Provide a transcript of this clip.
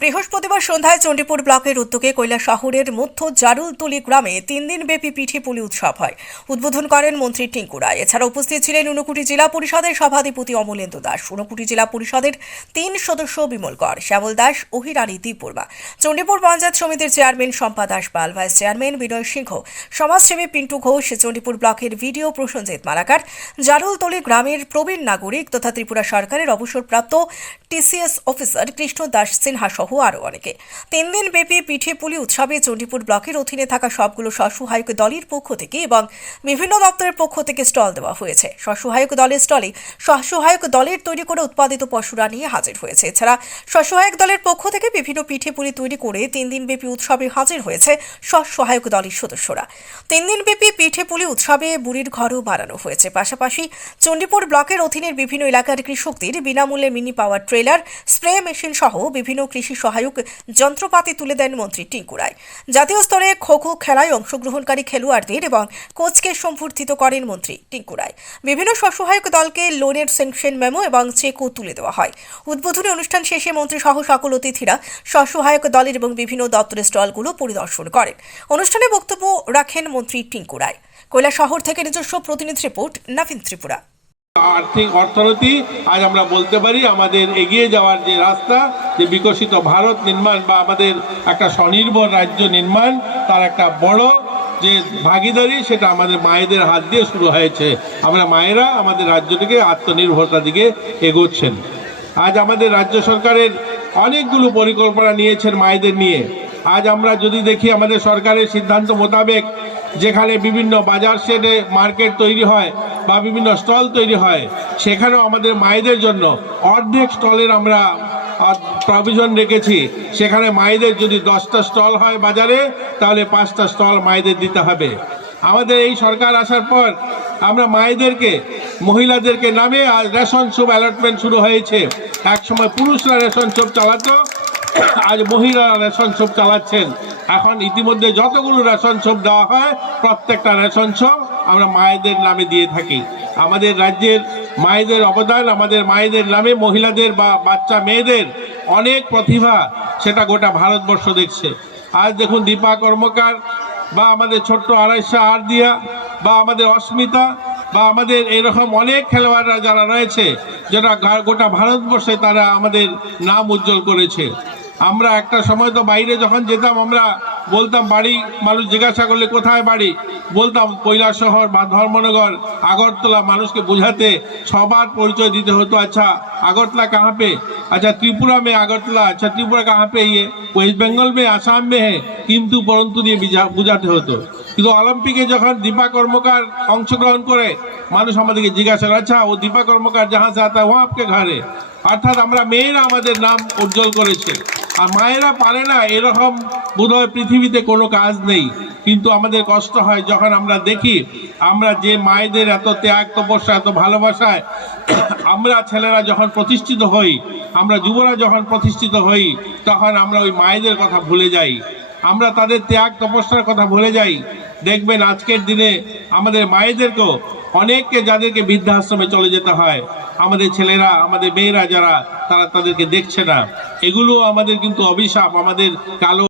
বৃহস্পতিবার সন্ধ্যায় চণ্ডীপুর ব্লকের উদ্যোগে কৈলা শহরের মধ্য জারুলতলি গ্রামে তিন দিন ব্যাপী পিঠে পুলি উৎসব হয়। উদ্বোধন করেন মন্ত্রী টিঙ্কুরা। এছাড়া উপস্থিত ছিলেন ঊনকুটি জেলা পরিষদের সভাধিপতি অমলেন্দু দাস, ঊনকুটি জেলা পরিষদের তিন সদস্য বিমল কর, শ্যামল দাস অহিরানী দীপবর্মা। চণ্ডীপুর পঞ্চায়েত সমিতির chairman Shampa Das Pal, vice chairman Binoy Singha, সমাজসেবী পিন্টু ঘোষ, চণ্ডীপুর ব্লকের ভিডিও প্রসেনজিৎ মালাকার, জারুলতলি গ্রামের প্রবীণ নাগরিক তথা ত্রিপুরা সরকারের অবসরপ্রাপ্ত টিসিএস অফিসার কৃষ্ণ দাস সিনহা সহ আরও অনেকে। তিন দিন ব্যাপী পিঠে পুলি উৎসবে চণ্ডীপুর ব্লকের অধীনে থাকা সবগুলো স্বসহায়ক দলের পক্ষ থেকে এবং বিভিন্ন দপ্তরের পক্ষ থেকে স্টল দেওয়া হয়েছে। স্বসহায়ক দলের স্টলে স্বসহায়ক দলের তৈরি করে উৎপাদিত পশুরা নিয়ে হাজির হয়েছে। এছাড়া স্বসহায়ক দলের পক্ষ থেকে বিভিন্ন পিঠে পুলি তৈরি করে তিন দিন ব্যাপী উৎসবে হাজির হয়েছে স্বসহায়ক দলের সদস্যরা। তিন দিন ব্যাপী পিঠে পুলি উৎসবে বুড়ির ঘরও বানানো হয়েছে। পাশাপাশি চণ্ডীপুর ব্লকের অধীনের বিভিন্ন এলাকার কৃষকদের বিনামূল্যে mini power trailer, spray machine সহ বিভিন্ন কৃষি সহায়ক যন্ত্রপাতি তুলে দেন মন্ত্রী টিঙ্কু রায়। জাতীয় স্তরে খো খো খেলায় অংশগ্রহণকারী খেলোয়াড়দের এবং কোচকে সম্বর্ধিত করেন মন্ত্রী টিঙ্কু রায়। বিভিন্ন স্বসহায়ক দলকে লোনের স্যাংশন মেমো এবং চেকও তুলে দেওয়া হয়। উদ্বোধনী অনুষ্ঠান শেষে মন্ত্রী সহ সকল অতিথিরা স্বসহায়ক দলের এবং বিভিন্ন দপ্তরের স্টলগুলো পরিদর্শন করেন। অনুষ্ঠানে বক্তব্য রাখেন মন্ত্রী টিঙ্কু রায়। শহর থেকে নিজস্ব প্রতিনিধি রিপোর্ট, নবীন ত্রিপুরা। আর্থিক অর্থনীতি, আজ আমরা বলতে পারি আমাদের এগিয়ে যাওয়ার যে রাস্তা, যে বিকশিত ভারত নির্মাণ বা আমাদের একটা স্বনির্ভর রাজ্য নির্মাণ, তার একটা বড় যে ভাগিদারি, সেটা আমাদের মায়েদের হাত দিয়ে শুরু হয়েছে। আমরা মায়েরা আমাদের রাজ্যটিকে আত্মনির্ভরতার দিকে এগোচ্ছেন। আজ আমাদের রাজ্য সরকারের অনেকগুলো পরিকল্পনা নিয়েছেন মায়েদের নিয়ে। আজ আমরা যদি দেখি আমাদের সরকারের সিদ্ধান্ত মোতাবেক যেখানে বিভিন্ন বাজার সেটে মার্কেট তৈরি হয় বা বিভিন্ন স্টল তৈরি হয়, সেখানেও আমাদের মায়েদের জন্য অর্ধেক স্টলের আমরা প্রভিশন রেখেছি। সেখানে মায়েদের যদি দশটা স্টল হয় বাজারে, তাহলে পাঁচটা স্টল মায়েদের দিতে হবে। আমাদের এই সরকার আসার পর আমরা মায়েদেরকে, মহিলাদেরকে নামে রেশন শপ অ্যালটমেন্ট শুরু হয়েছে। এক সময় পুরুষরা রেশন শপ চালাতো আজ মহিলারা রেশন শপ চালাচ্ছেন। এখন ইতিমধ্যে যতগুলো রেশন শপ দেওয়া হয়, প্রত্যেকটা রেশন শপ আমরা মায়েদের নামে দিয়ে থাকি। আমাদের রাজ্যের মায়েদের অবদান, আমাদের মায়েদের নামে মহিলাদের বা বাচ্চা মেয়েদের অনেক প্রতিভা, সেটা গোটা ভারতবর্ষ দেখছে। আজ দেখুন দীপা কর্মকার বা আমাদের ছোট্ট আড়াইশা আর দিয়া বা আমাদের অস্মিতা বা আমাদের এরকম অনেক খেলোয়াড়রা যারা রয়েছে যারা গোটা ভারতবর্ষে তারা আমাদের নাম উজ্জ্বল করেছে। আমরা একটা সময় তো বাইরে যখন যেতাম, আমরা বলতাম, বাড়ি মানুষ জিজ্ঞাসা করলে কোথায় বাড়ি? বলতাম, কৈলাস শহর বা ধর্মনগর, আগরতলা, মানুষকে বোঝাতে সবার পরিচয় দিতে হতো। আচ্ছা আগরতলা কাহা পে? আচ্ছা ত্রিপুরা মেয়ে আগরতলা আচ্ছা ত্রিপুরা কাহা পেয়ে ইয়ে? ওয়েস্ট বেঙ্গল মেয়ে আসাম মেয়ে হ্যাঁ, কিন্তু পরন্তু দিয়ে বোঝাতে হতো। কিন্তু অলিম্পিকে যখন দীপা কর্মকার অংশগ্রহণ করে, মানুষ আমাদেরকে জিজ্ঞাসা করে আচ্ছা ও দীপা কর্মকার জাহাজ আতা ও আপকে ঘরে? অর্থাৎ আমরা মেয়েরা আমাদের নাম উজ্জ্বল করেছে। আর মায়েরা পারে না, এরকম বোধহয় পৃথিবীতে কোনো কাজ নেই। কিন্তু আমাদের কষ্ট হয় যখন আমরা দেখি, আমরা যে মায়েদের এত ত্যাগ, তপস্যা, এত ভালোবাসায়, আমরা ছেলেরা যখন প্রতিষ্ঠিত হই, আমরা যুবরা যখন প্রতিষ্ঠিত হই, তখন আমরা ওই মায়েদের কথা ভুলে যাই। আমরা তাদের ত্যাগ, তপস্যার কথা ভুলে যাই। দেখবেন আজকের দিনে আমাদের মায়েদেরকেও অনেককে যাদেরকে বৃদ্ধাশ্রমে চলে যেতে হয়, আমাদের ছেলেরা, আমাদের মেয়েরা যারা, তারা তাদেরকে দেখছে না। এগুলো আমাদের কিন্তু অভিশাপ আমাদের কালো